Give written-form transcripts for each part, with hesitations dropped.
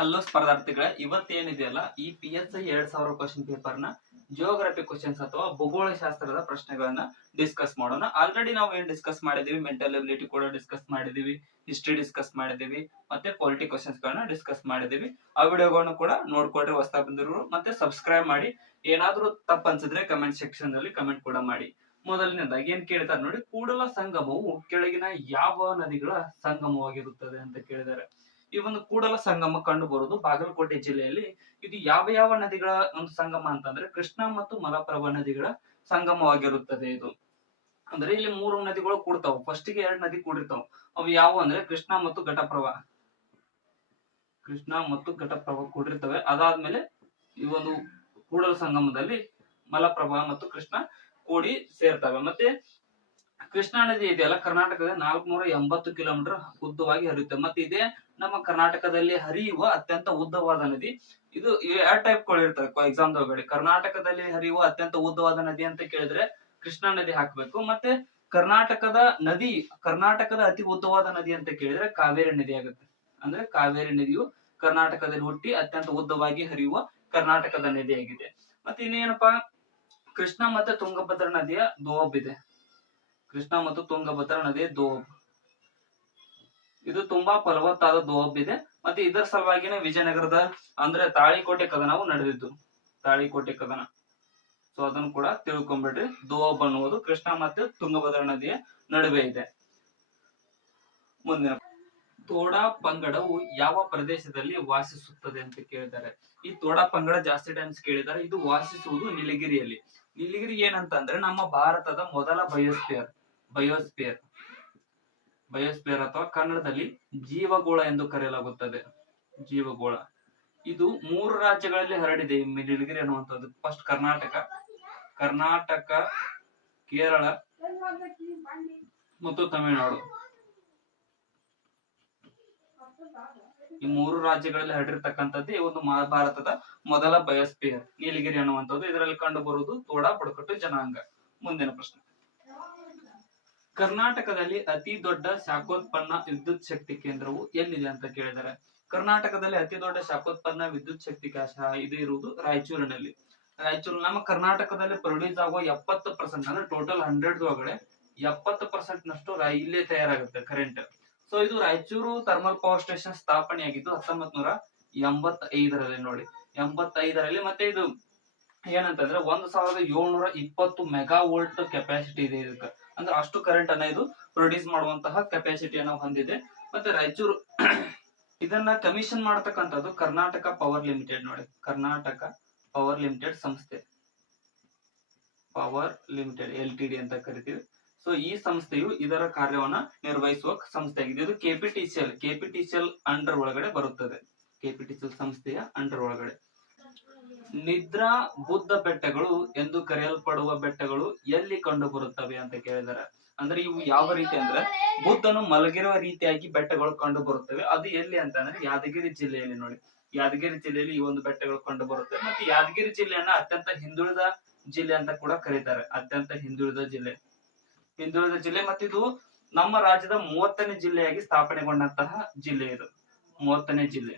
Hello ಸ್ಪರ್ಧಾರ್ಥಿಗಳೇ, ಇವತ್ತೇನಿದೆಯಲ್ಲ ಈ PSI 2000 question paper ನ geography questions ಅಥವಾ ಭೂಗೋಳ ಶಾಸ್ತ್ರದ ಪ್ರಶ್ನೆಗಳನ್ನ ಡಿಸ್ಕಸ್ ಮಾಡೋಣ. ಆಲ್ರೆಡಿ ನಾವು ಏನ್ ಡಿಸ್ಕಸ್ ಮಾಡಿದೀವಿ, ಮೆಂಟಲ್ ಎಬಿಲಿಟಿ ಕೂಡ ಡಿಸ್ಕಸ್ ಮಾಡಿದೀವಿ, ಹಿಸ್ಟ್ರಿ ಡಿಸ್ಕಸ್ ಮಾಡಿದೀವಿ, ಮತ್ತೆ ಪಾಲಿಟಿ ಕ್ವಶನ್ಸ್ ಗಳನ್ನ ಡಿಸ್ಕಸ್ ಮಾಡಿದೀವಿ. ಆ ವಿಡಿಯೋಗಳನ್ನ ಕೂಡ ನೋಡ್ಕೊಡ್ರಿ ಹೊಸದಾಗಿ ಬಂದಿರೋರು, ಮತ್ತೆ ಸಬ್ಸ್ಕ್ರೈಬ್ ಮಾಡಿ. ಏನಾದ್ರೂ ತಪ್ಪು ಅನ್ಸಿದ್ರೆ ಕಮೆಂಟ್ ಸೆಕ್ಷನ್ ನಲ್ಲಿ ಕಮೆಂಟ್ ಕೂಡ ಮಾಡಿ. ಮೊದಲನೇದಾಗಿ ಏನ್ ಕೇಳ್ತಾರೆ ನೋಡಿ, ಕೂಡಲ ಸಂಗಮವು ಕೆಳಗಿನ ಯಾವ ನದಿಗಳ ಸಂಗಮವಾಗಿರುತ್ತದೆ ಅಂತ ಕೇಳಿದ್ದಾರೆ. ಈ ಒಂದು ಕೂಡಲ ಸಂಗಮ ಕಂಡು ಬರುವುದು ಬಾಗಲಕೋಟೆ ಜಿಲ್ಲೆಯಲ್ಲಿ. ಇದು ಯಾವ ಯಾವ ನದಿಗಳ ಒಂದು ಸಂಗಮ ಅಂತಂದ್ರೆ ಕೃಷ್ಣ ಮತ್ತು ಮಲಪ್ರಭಾ ನದಿಗಳ ಸಂಗಮವಾಗಿರುತ್ತದೆ. ಇದು ಅಂದ್ರೆ ಇಲ್ಲಿ 3 ನದಿಗಳು ಕೂಡ್ತಾವ. ಫಸ್ಟ್ ಗೆ 2 ನದಿ ಕೂಡಿರ್ತಾವ. ಅವು ಯಾವ ಅಂದ್ರೆ ಕೃಷ್ಣ ಮತ್ತು ಘಟಪ್ರಭಾ. ಕೂಡಿರ್ತವೆ. ಅದಾದ್ಮೇಲೆ ಈ ಒಂದು ಕೂಡಲ ಸಂಗಮದಲ್ಲಿ ಮಲಪ್ರಭಾ ಮತ್ತು ಕೃಷ್ಣ ಕೂಡಿ ಸೇರ್ತವೆ. ಮತ್ತೆ ಕೃಷ್ಣಾ ನದಿ ಇದೆಯಲ್ಲ, ಕರ್ನಾಟಕದ 480 ಕಿಲೋಮೀಟರ್ ಉದ್ದವಾಗಿ ಹರಿಯುತ್ತೆ. ಮತ್ತೆ ಇದೇ ನಮ್ಮ ಕರ್ನಾಟಕದಲ್ಲಿ ಹರಿಯುವ ಅತ್ಯಂತ ಉದ್ದವಾದ ನದಿ. ಇದು ಎರಡು ಟೈಪ್ ಗಳಿರ್ತವೆ ಎಕ್ಸಾಮ್ ಒಳಗಡೆ. ಕರ್ನಾಟಕದಲ್ಲಿ ಹರಿಯುವ ಅತ್ಯಂತ ಉದ್ದವಾದ ನದಿ ಅಂತ ಕೇಳಿದ್ರೆ ಕೃಷ್ಣಾ ನದಿ ಹಾಕ್ಬೇಕು. ಮತ್ತೆ ಕರ್ನಾಟಕದ ಅತಿ ಉದ್ದವಾದ ನದಿ ಅಂತ ಕೇಳಿದ್ರೆ ಕಾವೇರಿ ನದಿ ಆಗುತ್ತೆ. ಅಂದ್ರೆ ಕಾವೇರಿ ನದಿಯು ಕರ್ನಾಟಕದಲ್ಲಿ ಹುಟ್ಟಿ ಅತ್ಯಂತ ಉದ್ದವಾಗಿ ಹರಿಯುವ ಕರ್ನಾಟಕದ ನದಿಯಾಗಿದೆ. ಮತ್ತೆ ಇನ್ನೇನಪ್ಪಾ, ಕೃಷ್ಣ ಮತ್ತೆ ತುಂಗಭದ್ರಾ ನದಿಯ ದೋಬ್ ಇದೆ. ಕೃಷ್ಣ ಮತ್ತು ತುಂಗಭದ್ರಾ ನದಿಯ ದೋಬ್, ಇದು ತುಂಬಾ ಫಲವತ್ತಾದ ದೋಬ್ ಇದೆ. ಮತ್ತೆ ಇದರ ಸಲುವಾಗಿನೇ ವಿಜಯನಗರದ ಅಂದ್ರೆ ತಾಳಿಕೋಟೆ ಕದನವು ನಡೆದಿದ್ದು. ತಾಳಿಕೋಟೆ ಕದನ, ಸೊ ಅದನ್ನು ಕೂಡ ತಿಳ್ಕೊಂಡ್ಬಿಡ್ರಿ. ದೋಬ್ ಅನ್ನುವುದು ಕೃಷ್ಣ ಮತ್ತು ತುಂಗಭದ್ರಾ ನದಿಯ ನಡುವೆ ಇದೆ. ಮುಂದಿನ, ತೋಡಾ ಪಂಗಡವು ಯಾವ ಪ್ರದೇಶದಲ್ಲಿ ವಾಸಿಸುತ್ತದೆ ಅಂತ ಕೇಳಿದ್ದಾರೆ. ಈ ತೋಡಾ ಪಂಗಡ ಜಾಸ್ತಿ ಟೈಮ್ಸ್ ಕೇಳಿದ್ದಾರೆ. ಇದು ವಾಸಿಸುವುದು ನೀಲಗಿರಿಯಲ್ಲಿ. ನೀಲಗಿರಿ ಏನಂತ ಅಂದ್ರೆ ನಮ್ಮ ಭಾರತದ ಮೊದಲ ಬಯೋಸ್ಪಿಯರ್ ಅಥವಾ ಕನ್ನಡದಲ್ಲಿ ಜೀವಗೋಳ ಎಂದು ಕರೆಯಲಾಗುತ್ತದೆ. ಜೀವಗೋಳ ಇದು 3 ರಾಜ್ಯಗಳಲ್ಲಿ ಹರಡಿದೆ. ನೀಲಗಿರಿ ಅನ್ನುವಂಥದ್ದು ಫಸ್ಟ್ ಕರ್ನಾಟಕ, ಕೇರಳ ಮತ್ತು ತಮಿಳುನಾಡು. ಈ 3 ರಾಜ್ಯಗಳಲ್ಲಿ ಹರಡಿರ್ತಕ್ಕಂಥದ್ದು ಈ ಒಂದು ಭಾರತದ ಮೊದಲ ಬಯೋಸ್ಪಿಯರ್ ನೀಲಗಿರಿ ಅನ್ನುವಂಥದ್ದು. ಇದರಲ್ಲಿ ಕಂಡು ಬರುವುದು ತೋಡಾ ಬುಡಕಟ್ಟು ಜನಾಂಗ. ಮುಂದಿನ ಪ್ರಶ್ನೆ, ಕರ್ನಾಟಕದಲ್ಲಿ ಅತಿ ದೊಡ್ಡ ಶಾಖೋತ್ಪನ್ನ ವಿದ್ಯುತ್ ಶಕ್ತಿ ಕೇಂದ್ರವು ಎಲ್ಲಿದೆ ಅಂತ ಕೇಳಿದ್ದಾರೆ. ಕರ್ನಾಟಕದಲ್ಲಿ ಅತಿ ದೊಡ್ಡ ಶಾಖೋತ್ಪನ್ನ ವಿದ್ಯುತ್ ಶಕ್ತಿ ಇದು ಇರುವುದು ರಾಯಚೂರಿನಲ್ಲಿ. ನಮ್ಮ ಕರ್ನಾಟಕದಲ್ಲಿ ಪ್ರೊಡ್ಯೂಸ್ ಆಗುವ 70% ಅಂದ್ರೆ ಟೋಟಲ್ 100 ಒಳಗಡೆ 70% ನಷ್ಟು ಇಲ್ಲೇ ತಯಾರಾಗುತ್ತೆ ಕರೆಂಟ್. ಸೊ ಇದು ರಾಯಚೂರು ಥರ್ಮಲ್ ಪವರ್ ಸ್ಟೇಷನ್ ಸ್ಥಾಪನೆಯಾಗಿದ್ದು 1985ರಲ್ಲಿ ನೋಡಿ, 85ರಲ್ಲಿ. ಮತ್ತೆ ಇದು ಏನಂತಂದ್ರೆ 1720 ಮೆಗಾವೋಲ್ಟ್ ಕೆಪಾಸಿಟಿ ಇದೆ ಇದಕ್ಕೆ. ಅಂದ್ರೆ ಅಷ್ಟು ಕರೆಂಟ್ ಅನ್ನ ಇದು ಪ್ರೊಡ್ಯೂಸ್ ಮಾಡುವಂತಹ ಕೆಪಾಸಿಟಿಯನ್ನು ಹೊಂದಿದೆ. ಮತ್ತೆ ರಾಯಚೂರು ಇದನ್ನ ಕಮಿಷನ್ ಮಾಡತಕ್ಕಂಥದ್ದು ಕರ್ನಾಟಕ ಪವರ್ ಲಿಮಿಟೆಡ್ ನೋಡಿ. ಕರ್ನಾಟಕ ಪವರ್ ಲಿಮಿಟೆಡ್ ಸಂಸ್ಥೆ, ಪವರ್ ಲಿಮಿಟೆಡ್ LTD ಅಂತ ಕರಿತೀವಿ. ಸೊ ಈ ಸಂಸ್ಥೆಯು ಇದರ ಕಾರ್ಯವನ್ನ ನಿರ್ವಹಿಸುವ ಸಂಸ್ಥೆಯಾಗಿದೆ. ಇದು ಕೆಪಿಟಿಸಿಎಲ್ ಅಂಡರ್ ಒಳಗಡೆ ಬರುತ್ತದೆ. ಕೆಪಿಟಿಸಿಎಲ್ ಸಂಸ್ಥೆಯ ಅಂಡರ್ ಒಳಗಡೆ. ನಿದ್ರಾ ಬುದ್ಧ ಬೆಟ್ಟಗಳು ಎಂದು ಕರೆಯಲ್ಪಡುವ ಬೆಟ್ಟಗಳು ಎಲ್ಲಿ ಕಂಡು ಬರುತ್ತವೆ ಅಂತ ಕೇಳಿದ್ದಾರೆ. ಅಂದ್ರೆ ಇವು ಯಾವ ರೀತಿ ಅಂದ್ರೆ ಬುದ್ಧನು ಮಲಗಿರುವ ರೀತಿಯಾಗಿ ಬೆಟ್ಟಗಳು ಕಂಡು ಬರುತ್ತವೆ. ಅದು ಎಲ್ಲಿ ಅಂತ ಅಂದ್ರೆ ಯಾದಗಿರಿ ಜಿಲ್ಲೆಯಲ್ಲಿ ನೋಡಿ. ಯಾದಗಿರಿ ಜಿಲ್ಲೆಯಲ್ಲಿ ಈ ಒಂದು ಬೆಟ್ಟಗಳು ಕಂಡು ಬರುತ್ತವೆ. ಮತ್ತೆ ಯಾದಗಿರಿ ಜಿಲ್ಲೆಯನ್ನ ಅತ್ಯಂತ ಹಿಂದುಳಿದ ಜಿಲ್ಲೆ ಅಂತ ಕೂಡ ಕರೀತಾರೆ. ಅತ್ಯಂತ ಹಿಂದುಳಿದ ಜಿಲ್ಲೆ. ಮತ್ತೆ ಇದು ನಮ್ಮ ರಾಜ್ಯದ 30ನೇ ಜಿಲ್ಲೆಯಾಗಿ ಸ್ಥಾಪನೆಗೊಂಡಂತಹ ಜಿಲ್ಲೆ. ಇದು 30ನೇ ಜಿಲ್ಲೆ.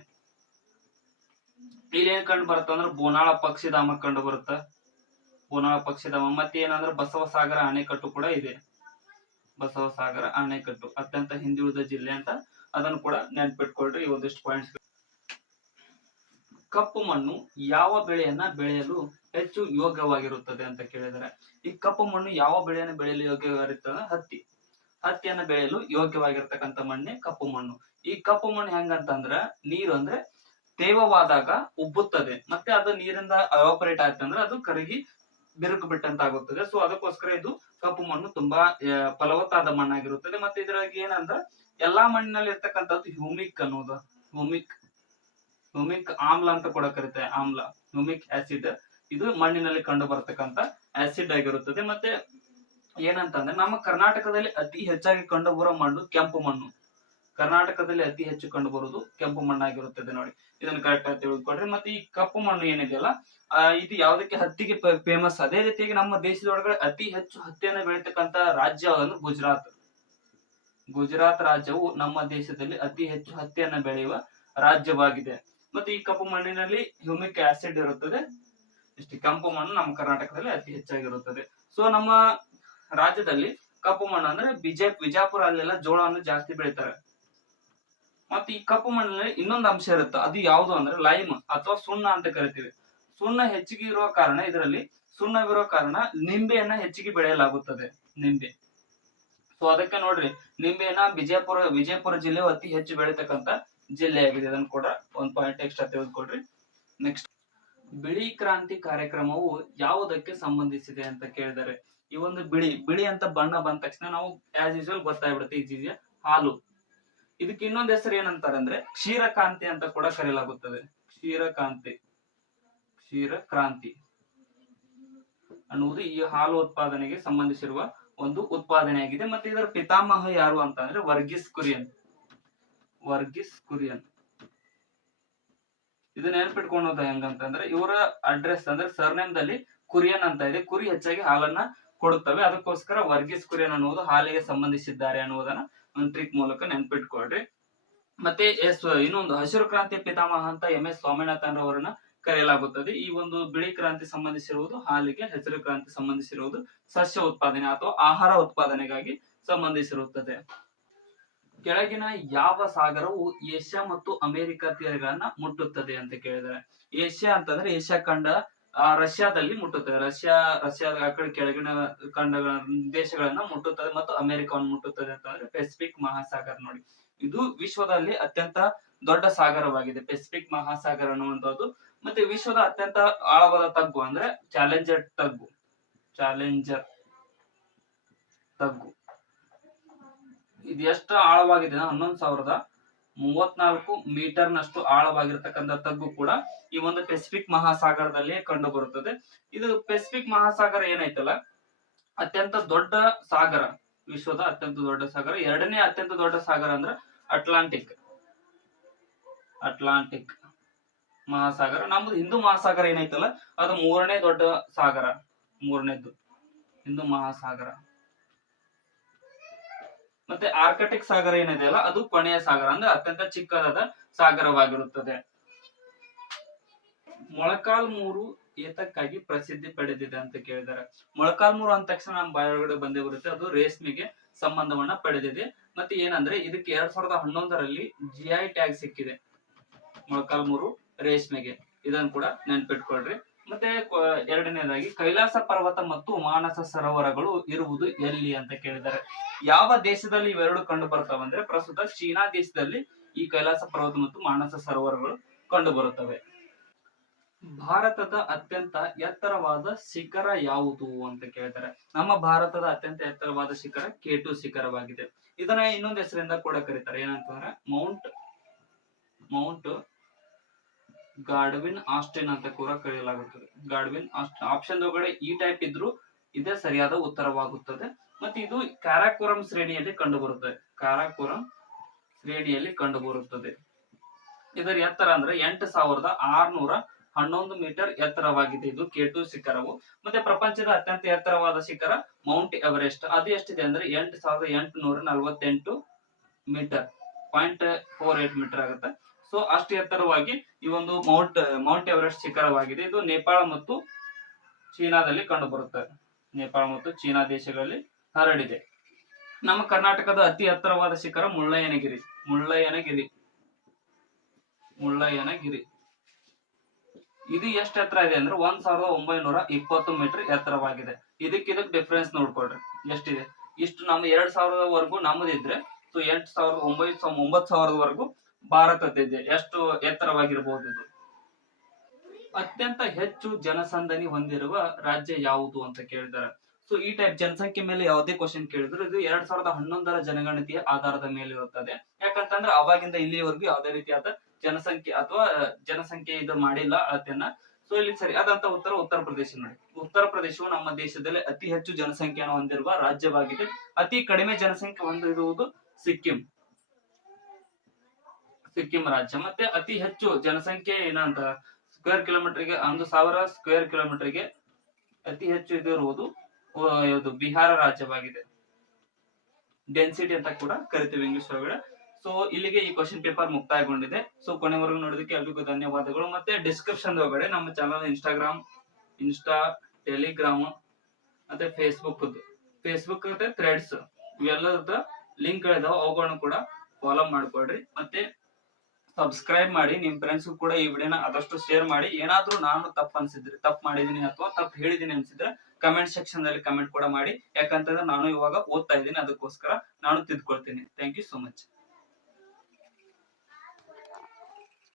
ಇಲ್ಲಿ ಏನ್ ಕಂಡು ಬರುತ್ತೆ ಅಂದ್ರೆ ಬೋನಾಳ ಪಕ್ಷಿಧಾಮ ಕಂಡು ಬರುತ್ತೆ. ಬೋನಾಳ ಪಕ್ಷಿಧಾಮ. ಮತ್ತೆ ಏನಂದ್ರೆ ಬಸವಸಾಗರ ಅಣೆಕಟ್ಟು ಕೂಡ ಇದೆ. ಬಸವಸಾಗರ ಅಣೆಕಟ್ಟು ಅತ್ಯಂತ ಹಿಂದುಳಿದ ಜಿಲ್ಲೆ ಅಂತ, ಅದನ್ನು ಕೂಡ ನೆನ್ಪಿಟ್ಕೊಳ್ರಿ. ಈ ಒಂದಿಷ್ಟು ಪಾಯಿಂಟ್ಸ್. ಕಪ್ಪು ಮಣ್ಣು ಯಾವ ಬೆಳೆಯನ್ನ ಬೆಳೆಯಲು ಹೆಚ್ಚು ಯೋಗ್ಯವಾಗಿರುತ್ತದೆ ಅಂತ ಕೇಳಿದರೆ, ಈ ಕಪ್ಪು ಮಣ್ಣು ಯಾವ ಬೆಳೆಯನ್ನು ಬೆಳೆಯಲು ಯೋಗ್ಯವಾಗಿರುತ್ತದೆ? ಹತ್ತಿಯನ್ನು ಬೆಳೆಯಲು ಯೋಗ್ಯವಾಗಿರ್ತಕ್ಕಂಥ ಮಣ್ಣೆ ಕಪ್ಪು ಮಣ್ಣು. ಈ ಕಪ್ಪು ಮಣ್ಣು ಹೆಂಗಂತಂದ್ರ ನೀರು ಅಂದ್ರೆ ತೇವವಾದಾಗ ಉಬ್ಬುತ್ತದೆ. ಮತ್ತೆ ಅದು ನೀರಿಂದ ಎವಾಪರೇಟ್ ಆಗ್ತಂದ್ರೆ ಅದು ಕರಗಿ ಬಿರುಕು ಬಿಟ್ಟಂತ ಆಗುತ್ತದೆ. ಸೊ ಅದಕ್ಕೋಸ್ಕರ ಇದು ಕಪ್ಪು ಮಣ್ಣು ತುಂಬಾ ಫಲವತ್ತಾದ ಮಣ್ಣಾಗಿರುತ್ತದೆ. ಮತ್ತೆ ಇದ್ರಾಗ ಏನಂದ್ರ ಎಲ್ಲಾ ಮಣ್ಣಿನಲ್ಲಿ ಇರ್ತಕ್ಕಂಥದ್ದು ಹ್ಯೂಮಿಕ್ ಅನ್ನೋದು, ಹ್ಯೂಮಿಕ್ ಆಮ್ಲ ಅಂತ ಕೂಡ ಕರೀತಾರೆ. ಹ್ಯೂಮಿಕ್ ಆಸಿಡ್ ಇದು ಮಣ್ಣಿನಲ್ಲಿ ಕಂಡು ಬರತಕ್ಕಂತ ಆಸಿಡ್ ಆಗಿರುತ್ತದೆ. ಮತ್ತೆ ಏನಂತಂದ್ರೆ ನಮ್ಮ ಕರ್ನಾಟಕದಲ್ಲಿ ಅತಿ ಹೆಚ್ಚಾಗಿ ಕಂಡು ಬರೋ ಮಣ್ಣು ಕೆಂಪು ಮಣ್ಣು. ಕರ್ನಾಟಕದಲ್ಲಿ ಅತಿ ಹೆಚ್ಚು ಕಂಡು ಬರುವುದು ಕೆಂಪು ಮಣ್ಣಾಗಿರುತ್ತದೆ ನೋಡಿ. ಇದನ್ನು ಕರೆಕ್ಟ್ ಆಗಿ ತಿಳ್ಕೊಳ್ರಿ. ಮತ್ತೆ ಈ ಕಪ್ಪು ಮಣ್ಣು ಏನಿದೆಯಲ್ಲ, ಇದು ಯಾವುದಕ್ಕೆ? ಹತ್ತಿಗೆ ಫೇಮಸ್. ಅದೇ ರೀತಿಯಾಗಿ ನಮ್ಮ ದೇಶದೊಳಗಡೆ ಅತಿ ಹೆಚ್ಚು ಹತ್ತಿಯನ್ನು ಬೆಳೀತಕ್ಕಂತ ರಾಜ್ಯ ಯಾವ್ದಂದ್ರೆ ಗುಜರಾತ್ ರಾಜ್ಯವು ನಮ್ಮ ದೇಶದಲ್ಲಿ ಅತಿ ಹೆಚ್ಚು ಹತ್ತಿಯನ್ನು ಬೆಳೆಯುವ ರಾಜ್ಯವಾಗಿದೆ. ಮತ್ತೆ ಈ ಕಪ್ಪು ಮಣ್ಣಿನಲ್ಲಿ ಹ್ಯೂಮಿಕ್ ಆಸಿಡ್ ಇರುತ್ತದೆ. ಇಷ್ಟು ಕೆಂಪು ಮಣ್ಣು ನಮ್ಮ ಕರ್ನಾಟಕದಲ್ಲಿ ಅತಿ ಹೆಚ್ಚಾಗಿರುತ್ತದೆ. ಸೊ ನಮ್ಮ ರಾಜ್ಯದಲ್ಲಿ ಕಪ್ಪು ಮಣ್ಣು ಅಂದ್ರೆ ವಿಜಯಪುರ ಅಲ್ಲೆಲ್ಲ ಜೋಳವನ್ನು ಜಾಸ್ತಿ ಬೆಳಿತಾರೆ. ಮತ್ತೆ ಈ ಕಪ್ಪು ಮಣ್ಣಿನಲ್ಲಿ ಇನ್ನೊಂದು ಅಂಶ ಇರುತ್ತೆ, ಅದು ಯಾವುದು ಅಂದ್ರೆ ಲೈಮ್ ಅಥವಾ ಸುಣ್ಣ ಅಂತ ಕರಿತೀವಿ. ಸುಣ್ಣ ಹೆಚ್ಚಿಗೆ ಇರುವ ಕಾರಣ ಇದರಲ್ಲಿ ಸುಣ್ಣವಿರೋ ಕಾರಣ ನಿಂಬೆಯನ್ನ ಹೆಚ್ಚಿಗೆ ಬೆಳೆಯಲಾಗುತ್ತದೆ. ನಿಂಬೆ. ಸೊ ಅದಕ್ಕೆ ನೋಡ್ರಿ, ನಿಂಬೆಯನ್ನ ವಿಜಯಪುರ ಜಿಲ್ಲೆ ಅತಿ ಹೆಚ್ಚು ಬೆಳೀತಕ್ಕಂತ ಜಿಲ್ಲೆಯಾಗಿದೆ. ಅದನ್ನ ಕೂಡ ಒಂದ್ ಪಾಯಿಂಟ್ ಎಕ್ಸ್ಟ್ರಾ ತೆಗೆದುಕೊಡ್ರಿ. ನೆಕ್ಸ್ಟ್, ಬಿಳಿ ಕ್ರಾಂತಿ ಕಾರ್ಯಕ್ರಮವು ಯಾವುದಕ್ಕೆ ಸಂಬಂಧಿಸಿದೆ ಅಂತ ಕೇಳಿದರೆ, ಈ ಒಂದು ಬಿಳಿ ಅಂತ ಬಣ್ಣ ಬಂದ ತಕ್ಷಣ ನಾವು ಆಸ್ ಯೂಶುವಲ್ ಗೊತ್ತಾಗ್ಬಿಡುತ್ತೆ ಈಜಿಗೆ ಹಾಲು. ಇದಕ್ಕೆ ಇನ್ನೊಂದು ಹೆಸರು ಏನಂತಾರೆ ಅಂದ್ರೆ ಕ್ಷೀರಕ್ರಾಂತಿ ಅಂತ ಕೂಡ ಕರೆಯಲಾಗುತ್ತದೆ. ಕ್ಷೀರಕ್ರಾಂತಿ ಅನ್ನುವುದು ಈ ಹಾಲು ಉತ್ಪಾದನೆಗೆ ಸಂಬಂಧಿಸಿರುವ ಒಂದು ಉತ್ಪಾದನೆಯಾಗಿದೆ. ಮತ್ತೆ ಇದರ ಪಿತಾಮಹ ಯಾರು ಅಂತ ಅಂದ್ರೆ ವರ್ಗೀಸ್ ಕುರಿಯನ್. ಇದನ್ನ ನೆನಪಿಟ್ಕೊಳ್ಳೋದು ಹೆಂಗಂತಂದ್ರೆ ಇವರ ಅಡ್ರೆಸ್ ಅಂದ್ರೆ ಸರ್ನೇಮ್ ದಲ್ಲಿ ಕುರಿಯನ್ ಅಂತ ಇದೆ. ಕುರಿ ಹೆಚ್ಚಾಗಿ ಹಾಲನ್ನ ಕೊಡುತ್ತವೆ, ಅದಕ್ಕೋಸ್ಕರ ವರ್ಗೀಸ್ ಕುರಿಯನ್ ಅನ್ನುವುದು ಹಾಲಿಗೆ ಸಂಬಂಧಿಸಿದ್ದಾರೆ ಅನ್ನುವುದನ್ನ ಒಂದು ಟ್ರಿಕ್ ಮೂಲಕ ನೆನಪಿಟ್ಕೊಳ್ರಿ. ಮತ್ತೆ ಇನ್ನೊಂದು ಹಸಿರು ಕ್ರಾಂತಿಯ ಪಿತಾಮಹ ಅಂತ MS ಸ್ವಾಮಿನಾಥನ್ ಅವರನ್ನ ಕರೆಯಲಾಗುತ್ತದೆ. ಈ ಒಂದು ಬಿಳಿ ಕ್ರಾಂತಿ ಸಂಬಂಧಿಸಿರುವುದು ಹಾಲಿಗೆ, ಹಸಿರು ಕ್ರಾಂತಿ ಸಂಬಂಧಿಸಿರುವುದು ಸಸ್ಯ ಉತ್ಪಾದನೆ ಅಥವಾ ಆಹಾರ ಉತ್ಪಾದನೆಗಾಗಿ ಸಂಬಂಧಿಸಿರುತ್ತದೆ. ಕೆಳಗಿನ ಯಾವ ಸಾಗರವು ಏಷ್ಯಾ ಮತ್ತು ಅಮೆರಿಕ ತೀರಗಳನ್ನ ಮುಟ್ಟುತ್ತದೆ ಅಂತ ಕೇಳಿದರೆ, ಏಷ್ಯಾ ಅಂತಂದ್ರೆ ಏಷ್ಯಾ ಖಂಡ ರಷ್ಯಾದಲ್ಲಿ ಮುಟ್ಟುತ್ತದೆ. ರಷ್ಯಾದ ಆ ಕಡೆ ಕೆಳಗಿನ ಖಂಡಗಳ ದೇಶಗಳನ್ನ ಮುಟ್ಟುತ್ತದೆ ಮತ್ತು ಅಮೆರಿಕವನ್ನು ಮುಟ್ಟುತ್ತದೆ ಅಂತಂದ್ರೆ ಪೆಸಿಫಿಕ್ ಮಹಾಸಾಗರ. ನೋಡಿ, ಇದು ವಿಶ್ವದಲ್ಲಿ ಅತ್ಯಂತ ದೊಡ್ಡ ಸಾಗರವಾಗಿದೆ ಪೆಸಿಫಿಕ್ ಮಹಾಸಾಗರ ಅನ್ನುವಂಥದ್ದು. ಮತ್ತೆ ವಿಶ್ವದ ಅತ್ಯಂತ ಆಳವಾದ ತಗ್ಗು ಅಂದ್ರೆ ಚಾಲೆಂಜರ್ ತಗ್ಗು. ಇದು ಎಷ್ಟು ಆಳವಾಗಿದೆ, 11,034 ಮೀಟರ್ ನಷ್ಟು ಆಳವಾಗಿರ್ತಕ್ಕಂಥ ತಗ್ಗು ಕೂಡ ಈ ಒಂದು ಪೆಸಿಫಿಕ್ ಮಹಾಸಾಗರದಲ್ಲಿ ಕಂಡು ಬರುತ್ತದೆ. ಇದು ಪೆಸಿಫಿಕ್ ಮಹಾಸಾಗರ ಏನೈತಲ್ಲ, ಅತ್ಯಂತ ದೊಡ್ಡ ಸಾಗರ, ವಿಶ್ವದ ಅತ್ಯಂತ ದೊಡ್ಡ ಸಾಗರ. ಎರಡನೇ ಅತ್ಯಂತ ದೊಡ್ಡ ಸಾಗರ ಅಂದ್ರೆ ಅಟ್ಲಾಂಟಿಕ್ ಮಹಾಸಾಗರ. ನಮ್ದು ಹಿಂದೂ ಮಹಾಸಾಗರ ಏನೈತಲ್ಲ ಅದು ಮೂರನೇ ದೊಡ್ಡ ಸಾಗರ, ಮೂರನೇದ್ದು ಹಿಂದೂ ಮಹಾಸಾಗರ. ಮತ್ತೆ ಆರ್ಕಟಿಕ್ ಸಾಗರ ಏನಿದೆಯಲ್ಲ ಅದು ಕೊನೆಯ ಸಾಗರ, ಅಂದ್ರೆ ಅತ್ಯಂತ ಚಿಕ್ಕದಾದ ಸಾಗರವಾಗಿರುತ್ತದೆ. ಮೊಳಕಾಲ್ಮೂರು ಏತಕ್ಕಾಗಿ ಪ್ರಸಿದ್ಧಿ ಪಡೆದಿದೆ ಅಂತ ಕೇಳಿದ್ದಾರೆ. ಮೊಳಕಾಲ್ಮೂರು ಅಂದ ತಕ್ಷಣ ನಮ್ಮ ಬಾಯೊಳಗಡೆ ಬಂದೇ ಬರುತ್ತೆ, ಅದು ರೇಷ್ಮೆಗೆ ಸಂಬಂಧವನ್ನ ಪಡೆದಿದೆ. ಮತ್ತೆ ಏನಂದ್ರೆ ಇದಕ್ಕೆ 2011ರಲ್ಲಿ GI ಟ್ಯಾಗ್ ಸಿಕ್ಕಿದೆ, ಮೊಳಕಾಲ್ಮೂರು ರೇಷ್ಮೆಗೆ. ಇದನ್ನು ಕೂಡ ನೆನ್ಪಿಟ್ಕೊಳ್ರಿ. ಮತ್ತೆ ಎರಡನೇದಾಗಿ ಕೈಲಾಸ ಪರ್ವತ ಮತ್ತು ಮಾನಸ ಸರೋವರಗಳು ಇರುವುದು ಎಲ್ಲಿ ಅಂತ ಕೇಳಿದ್ದಾರೆ. ಯಾವ ದೇಶದಲ್ಲಿ ಇವೆರಡು ಕಂಡು ಬರ್ತಾವಂದ್ರೆ ಪ್ರಸ್ತುತ ಚೀನಾ ದೇಶದಲ್ಲಿ ಈ ಕೈಲಾಸ ಪರ್ವತ ಮತ್ತು ಮಾನಸ ಸರೋವರಗಳು ಕಂಡು ಬರುತ್ತವೆ. ಭಾರತದ ಅತ್ಯಂತ ಎತ್ತರವಾದ ಶಿಖರ ಯಾವುದು ಅಂತ ಕೇಳ್ತಾರೆ. ನಮ್ಮ ಭಾರತದ ಅತ್ಯಂತ ಎತ್ತರವಾದ ಶಿಖರ K2 ಶಿಖರವಾಗಿದೆ. ಇದನ್ನ ಇನ್ನೊಂದು ಹೆಸರಿಂದ ಕೂಡ ಕರೀತಾರೆ, ಏನಂತಂದ್ರೆ ಮೌಂಟ್ ಗಾಡ್ವಿನ್ ಆಸ್ಟಿನ್ ಅಂತ ಕೂಡ ಕರೆಯಲಾಗುತ್ತದೆ. ಗಾಡ್ವಿನ್ ಆಸ್ಟಿನ್ ಆಪ್ಷನ್ ಒಳಗಡೆ ಈ ಟೈಪ್ ಇದ್ರು ಇದೇ ಸರಿಯಾದ ಉತ್ತರವಾಗುತ್ತದೆ. ಮತ್ತೆ ಇದು ಕಾರಾಕೋರಂ ಶ್ರೇಣಿಯಲ್ಲಿ ಕಂಡು ಬರುತ್ತದೆ. ಇದರ ಎತ್ತರ ಅಂದ್ರೆ 8,611 ಮೀಟರ್ ಎತ್ತರವಾಗಿದೆ. ಇದು K2 ಶಿಖರವು. ಮತ್ತೆ ಪ್ರಪಂಚದ ಅತ್ಯಂತ ಎತ್ತರವಾದ ಶಿಖರ ಮೌಂಟ್ ಎವರೆಸ್ಟ್. ಅದು ಎಷ್ಟಿದೆ ಅಂದ್ರೆ 8,848 ಮೀಟರ್, 0.48 ಮೀಟರ್ ಆಗುತ್ತೆ. ಸೊ ಅಷ್ಟು ಎತ್ತರವಾಗಿ ಈ ಒಂದು ಮೌಂಟ್ ಎವರೆಸ್ಟ್ ಶಿಖರವಾಗಿದೆ. ಇದು ನೇಪಾಳ ಮತ್ತು ಚೀನಾದಲ್ಲಿ ಕಂಡು ಬರುತ್ತದೆ. ನೇಪಾಳ ಮತ್ತು ಚೀನಾ ದೇಶಗಳಲ್ಲಿ ಹರಡಿದೆ. ನಮ್ಮ ಕರ್ನಾಟಕದ ಅತಿ ಎತ್ತರವಾದ ಶಿಖರ ಮುಳ್ಳಯ್ಯನಗಿರಿ. ಇದು ಎಷ್ಟು ಎತ್ತರ ಇದೆ ಅಂದ್ರೆ 1,920 ಮೀಟರ್ ಎತ್ತರವಾಗಿದೆ. ಇದಕ್ಕೆ ಡಿಫ್ರೆನ್ಸ್ ನೋಡ್ಕೊಳ್ರಿ ಎಷ್ಟಿದೆ. ಇಷ್ಟು ನಮ್ಮ 2,000ವರೆಗೂ ನಮ್ಮದಿದ್ರೆ, ಸೊ 9,000ವರೆಗೂ ಭಾರತದಿದೆ. ಎಷ್ಟು ಎತ್ತರವಾಗಿರಬಹುದು ಇದು. ಅತ್ಯಂತ ಹೆಚ್ಚು ಜನಸಂದಣಿ ಹೊಂದಿರುವ ರಾಜ್ಯ ಯಾವುದು ಅಂತ ಕೇಳಿದ್ದಾರೆ. ಸೊ ಈ ಟೈಪ್ ಜನಸಂಖ್ಯೆ ಮೇಲೆ ಯಾವುದೇ ಕ್ವಶನ್ ಕೇಳಿದ್ರು ಇದು 2011ರ ಜನಗಣತಿಯ ಆಧಾರದ ಮೇಲೆ ಇರುತ್ತದೆ. ಯಾಕಂತಂದ್ರೆ ಅವಾಗಿಂದ ಇಲ್ಲಿವರೆಗೂ ಯಾವುದೇ ರೀತಿಯಾದ ಜನಸಂಖ್ಯೆ ಇದು ಮಾಡಿಲ್ಲ ಅಳತೆಯನ್ನ. ಸೊ ಇಲ್ಲಿ ಸರಿ ಆದಂತ ಉತ್ತರ ಪ್ರದೇಶ. ನೋಡಿ, ಉತ್ತರ ಪ್ರದೇಶವು ನಮ್ಮ ದೇಶದಲ್ಲಿ ಅತಿ ಹೆಚ್ಚು ಜನಸಂಖ್ಯೆಯನ್ನು ಹೊಂದಿರುವ ರಾಜ್ಯವಾಗಿದೆ. ಅತಿ ಕಡಿಮೆ ಜನಸಂಖ್ಯೆ ಹೊಂದಿರುವುದು ಸಿಕ್ಕಿಂ ರಾಜ್ಯ. ಮತ್ತೆ ಅತಿ ಹೆಚ್ಚು ಜನಸಂಖ್ಯೆ ಏನಂತ ಸ್ಕ್ವೇರ್ ಕಿಲೋಮೀಟರ್ಗೆ 1,000 ಸ್ಕ್ವೇರ್ ಕಿಲೋಮೀಟರ್ಗೆ ಅತಿ ಹೆಚ್ಚು ಇರುವುದು ಬಿಹಾರ ರಾಜ್ಯವಾಗಿದೆ. ಡೆನ್ಸಿಟಿ ಅಂತ ಕೂಡ ಕರಿತೀವಿ ಇಂಗ್ಲಿಷ್ ಒಳಗಡೆ. ಸೊ ಇಲ್ಲಿಗೆ ಈ ಕ್ವಶನ್ ಪೇಪರ್ ಮುಕ್ತಾಯಗೊಂಡಿದೆ. ಸೊ ಕೊನೆವರೆಗೂ ನೋಡೋದಕ್ಕೆ ಎಲ್ರಿಗೂ ಧನ್ಯವಾದಗಳು. ಮತ್ತೆ ಡಿಸ್ಕ್ರಿಪ್ಷನ್ ಒಳಗಡೆ ನಮ್ಮ ಚಾನಲ್ ಇನ್ಸ್ಟಾ, ಟೆಲಿಗ್ರಾಮ್ ಮತ್ತೆ ಫೇಸ್ಬುಕ್ ಮತ್ತೆ ಥ್ರೆಡ್ಸ್ ಇವೆಲ್ಲದ ಲಿಂಕ್ ಗಳಿದಾವ, ಅವುಗಳನ್ನು ಕೂಡ ಫಾಲೋ ಮಾಡ್ಕೊಳ್ರಿ. ಮತ್ತೆ ಸಬ್ಸ್ಕ್ರೈಬ್ ಮಾಡಿ, ನಿಮ್ ಫ್ರೆಂಡ್ಸ್ ಕೂಡ ಈ ವಿಡಿಯೋನ ಆದಷ್ಟು ಶೇರ್ ಮಾಡಿ. ಏನಾದ್ರೂ ನಾನು ತಪ್ಪು ಮಾಡಿದೀನಿ ಅಥವಾ ತಪ್ಪು ಹೇಳಿದೀನಿ ಅನ್ಸಿದ್ರೆ ಕಮೆಂಟ್ ಸೆಕ್ಷನ್ ನಲ್ಲಿ ಕಮೆಂಟ್ ಕೂಡ ಮಾಡಿ. ಯಾಕಂತಂದ್ರೆ ನಾನು ಇವಾಗ ಓದ್ತಾ ಇದ್ದೀನಿ, ಅದಕ್ಕೋಸ್ಕರ ನಾನು ತಿದ್ಕೊಳ್ತೀನಿ. Thank you so much.